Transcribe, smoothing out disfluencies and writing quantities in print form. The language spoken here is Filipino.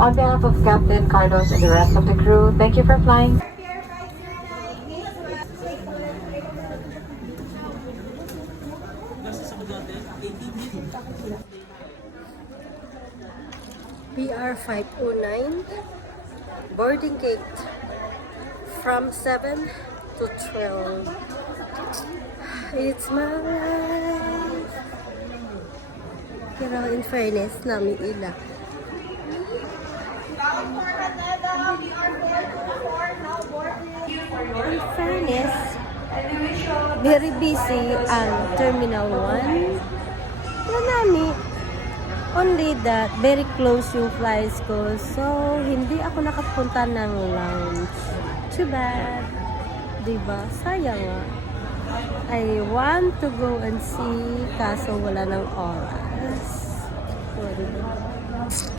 On behalf of Captain Carlos and the rest of the crew, thank you for flying. PR 509 boarding gate from 7 to 12. It's my life. Pero in fairness, nami ila. In fairness, very busy ang Terminal 1. Yan nami. Only that, very close yung flights ko. So, hindi ako nakapunta ng lounge. Too bad. Diba? Sayang nga. I want to go and see, kaso wala ng oras. So, diba?